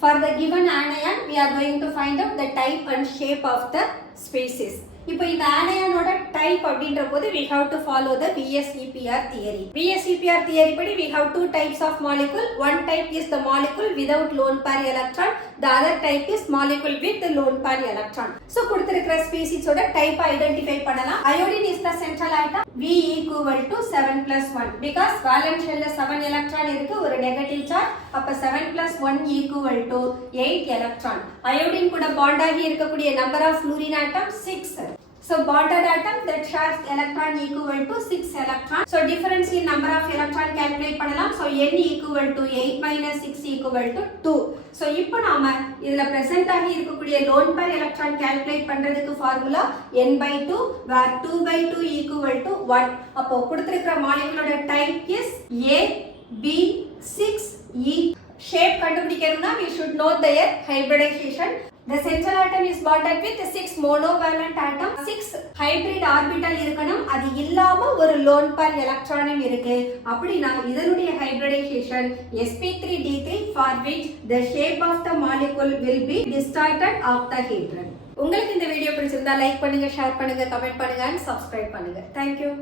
For the given anion, we are going to find out the type and shape of the species. இப்போ இந்த ஆனயானோட type அப்படின்ற போது we have to follow the VSEPR theory. VSEPR theory படி we have two types of molecule. One type is the molecule without lone pair electron. The other type is molecule with the lone pair electron. So கொடுத்திருக்கிற species ஓட type identify பண்ணலாம். Iodine is the central atom. V equal to 7 plus 1 because valence shell 7 electron இருக்கு ஒரு negative charge. அப்ப 7 plus 1 equal to 8 electron. Iodine கூட bond ஆகி இருக்கக்கூடிய number of fluorine atom 6. So bonded atom that shares electron equal to 6 electron. So difference in number of electron calculate பண்ணலாம். So n equal to 8 minus 6 equal to 2. So இப்போ நாம இதுல present ஆகி இருக்கக்கூடிய lone pair electron calculate பண்றதுக்கு formula n by 2 where 2 by 2 equal to 1. அப்போ கொடுத்திருக்கிற molecular type is A, B, 6, E. Shape கண்டுபிடிக்கணும்னா we should know their hybridization. The central atom is bonded with 6 monovalent atom. 6 hybrid orbital இருக்கணும். அது இல்லாம ஒரு lone pair electron இருக்கு. அப்படினா இதனுடைய hybridization sp3d3 for which the shape of the molecule will be distorted octahedron. உங்களுக்கு இந்த video பிடிச்சிருந்தா லைக் பண்ணுங்க, ஷேர் பண்ணுங்க, கமெண்ட் பண்ணுங்க and subscribe பண்ணுங்க. Thank you.